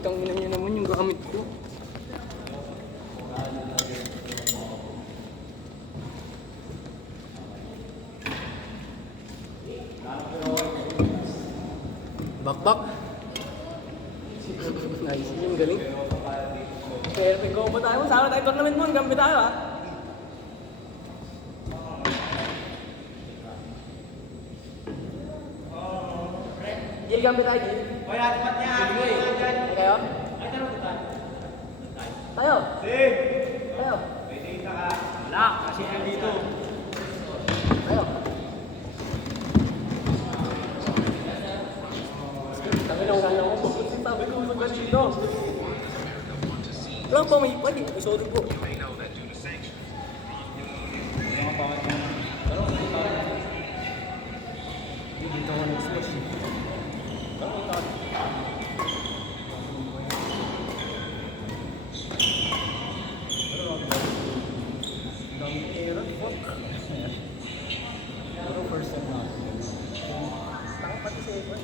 Putang ina niya naman yung gamit ko. Bakbak. Nice, yung galing. Perfect go ba tayo? Sama tayo tournament mo, gamit tayo ha. Gil, gamit tayo, Gil. Hoy, hatapat niya. Sige kayo? Ay, tanong kita. Tayo. Sige. Tayo. May data ka. Wala, kasi nandito. Tayo. Sabi nung kanya ko, sabi ko sa dito. Wala pa may pwede, episode ko. Dito ako nag-slash. Daming error, fuck. Pero first time na. Tanga pati sa iba.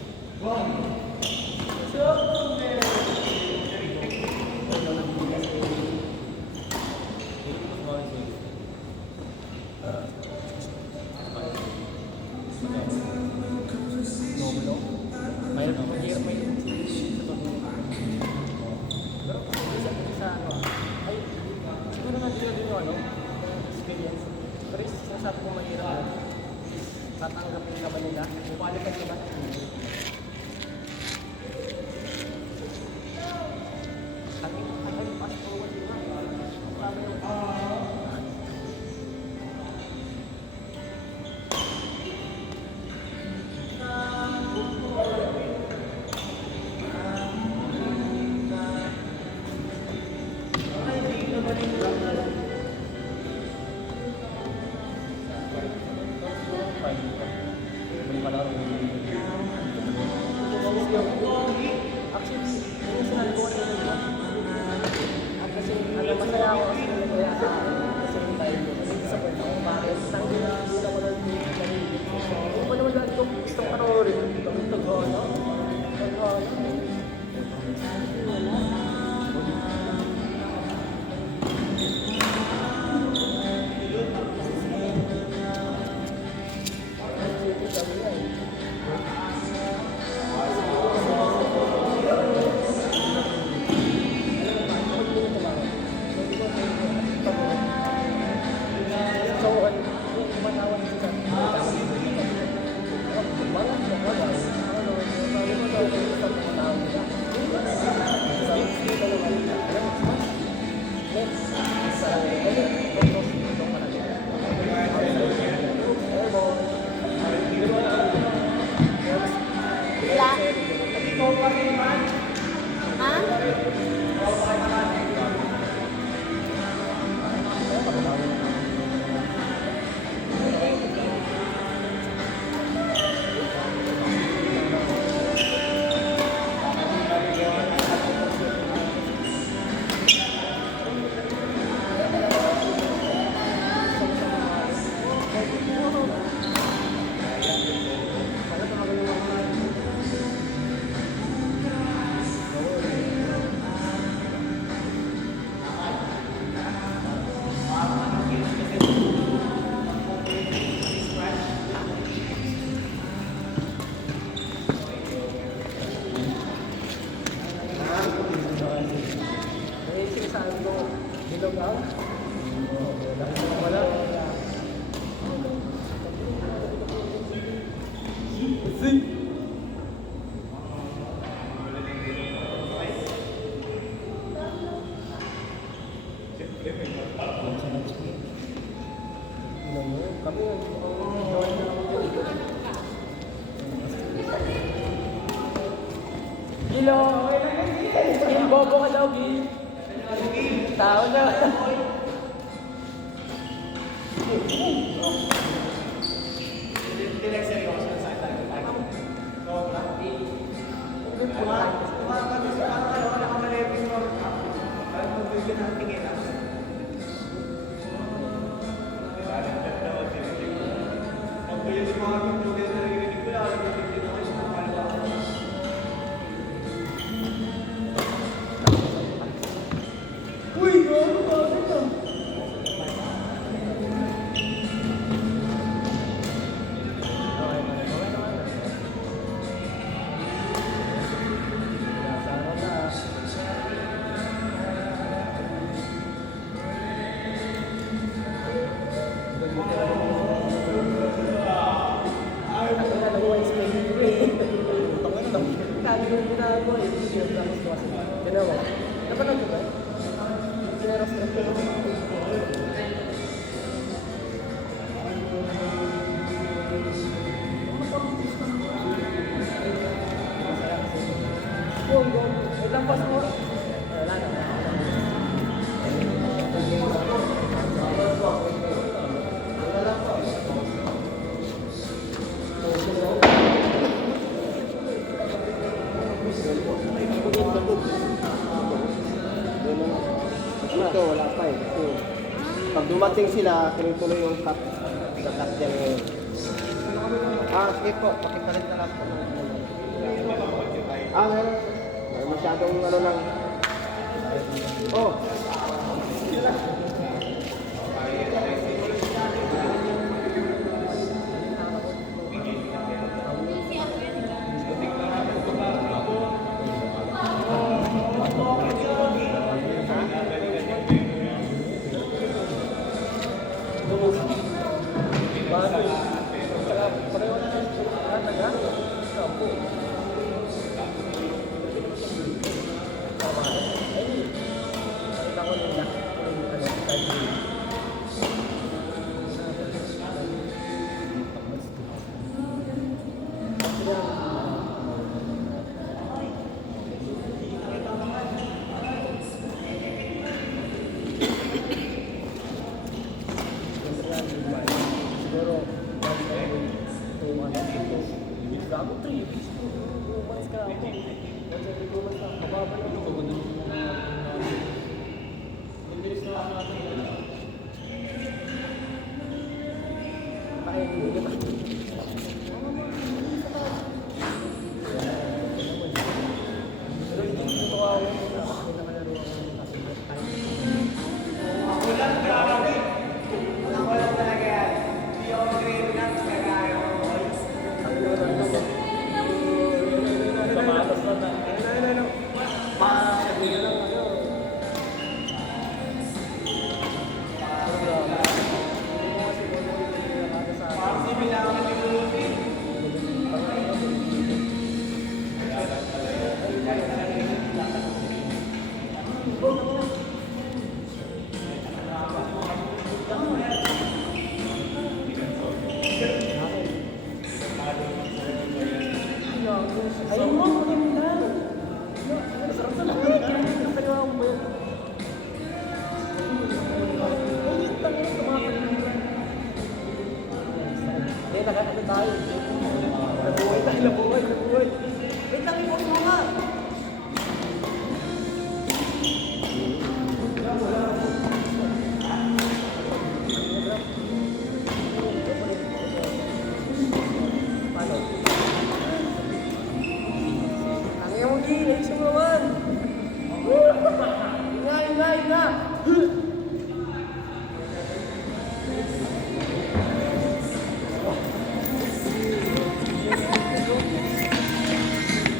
Mayroon ako mahirap may pero sa ano ay siguro na din yung ano experience pero yung sinasabi ko mahirap tatanggapin ka ba nila bumalikan ka ba ang fast forward din na marami yung Gilo! Gil, bobo ka daw, Gil. Tao na. Tapos ko kasi. Ginawa. Napanood ko ba? Generous na ito. Wait lang, pause mo. Wala na. Ito, wala pa eh. Kasi pag dumating sila, tuloy-tuloy yung cut. Sa cut yan ngayon. Sige po, pakipalit na lang po. Ngayon. Masyadong ano lang. Oh! Ayun mo, maganda. Sarap na lang. Kaliwa mo ba yun? Ulit lang yun, kumakalimran. Hindi, nag-ano tayo. Nabuhay tayo, nabuhay. Wait lang, i-pause mo nga.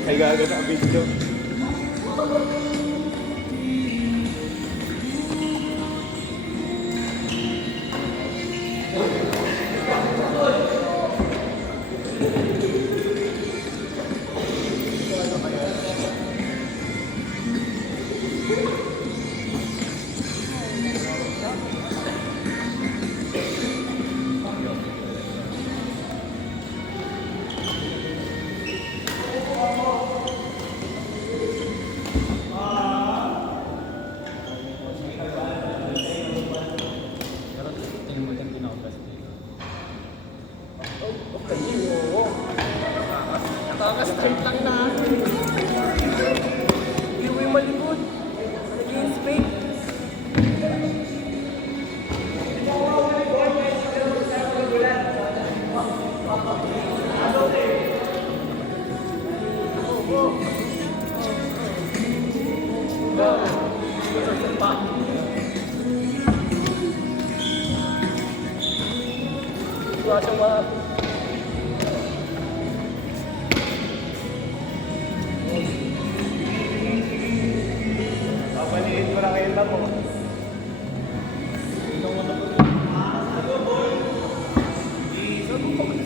Ay, gaga na ang video. Nakaka-start lang na. Hindi mo yung malikod. Nag-i-inspect. Wala siyang mga Papaliin ko na kayo lang mo.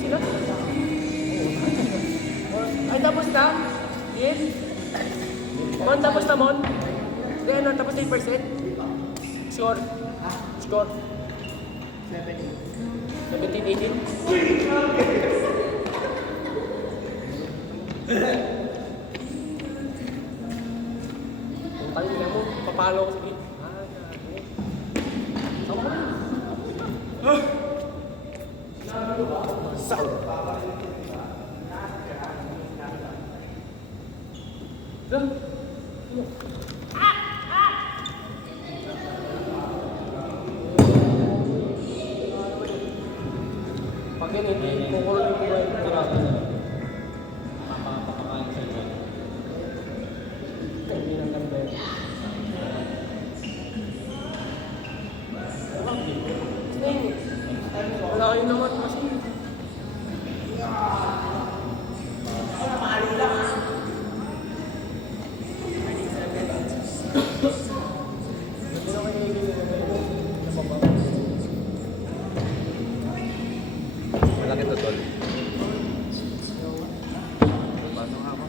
sila. Ay, tapos na? Yes? Mon, tapos na Mon. Hindi, ano, tapos na yung first set. Score. Score. 17-18. Kung tayo na mo, papalo ko sa game. Sama ko na. Sound. Pag yun, hindi kukulong mo yung karami na. Papapakain sa iyo. Hindi nang ganda yun. Sting! Wala kayo naman kasi. Hindi na kayo nagiging nababa. Malaki to, tol. Paano nga ako?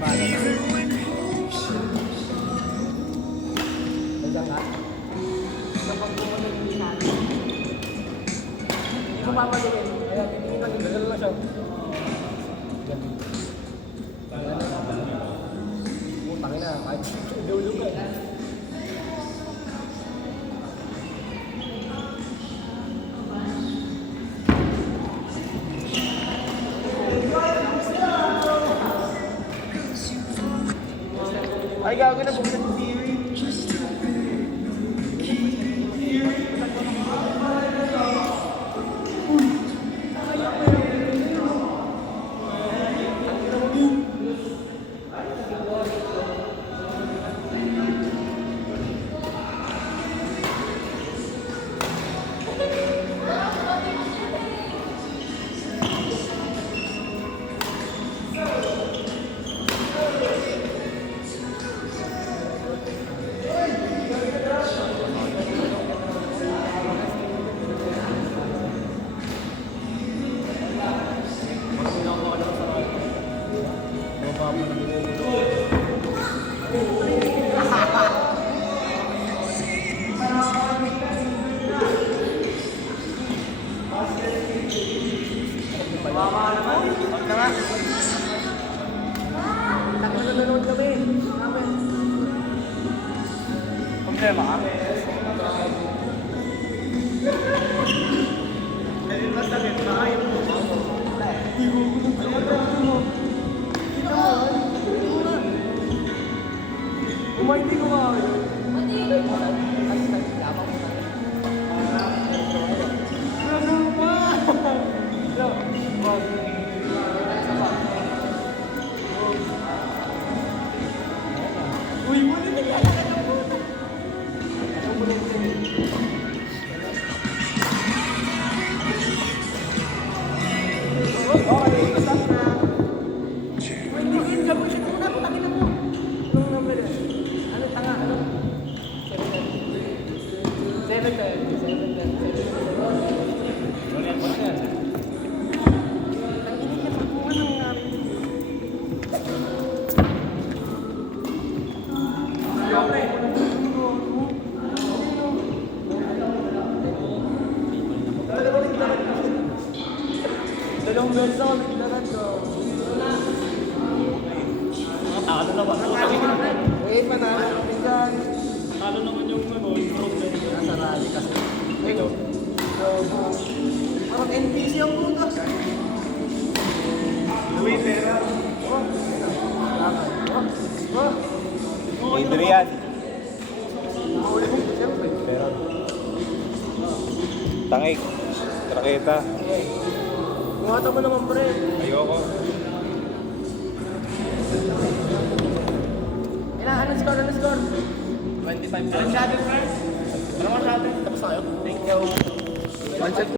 Pabalik. Nandiyan ka? Kapag pumunod hindi natin. Hindi ko papaluin. Kaya titingin lang, gagalo lang siya. Ganun. Putangin na, kahit dulo ka eh. Ay, gago na buksan yung TV. Nanonood kami. Namin. Problema ka? Dahil masakit na ayaw mo. Hindi ko makakaya. Uy, muna naglalakad ng puta. Okay, stop na. Uy, hindi ko yun gagawin siya muna. Putangin na mo. Anong number yun? Ano, tanga, ano? 7-10. Dalawang beses ako naglalakad ko. Talo na ba? Wait, manalo kami dyan. Talo naman yung yung problem. Nasa rally kasi. Ikaw. So, parang NPC ang puta. Uy, pera. Adrian. Mahuli mo, siyempre. Pero. Tangik. Raketa. Okay. Kumata mo naman, pre. Ayoko. Ano score? Ano score? 25 Ano sa atin, friends? Ano sa atin? Tapos na kayo? Thank you. One shot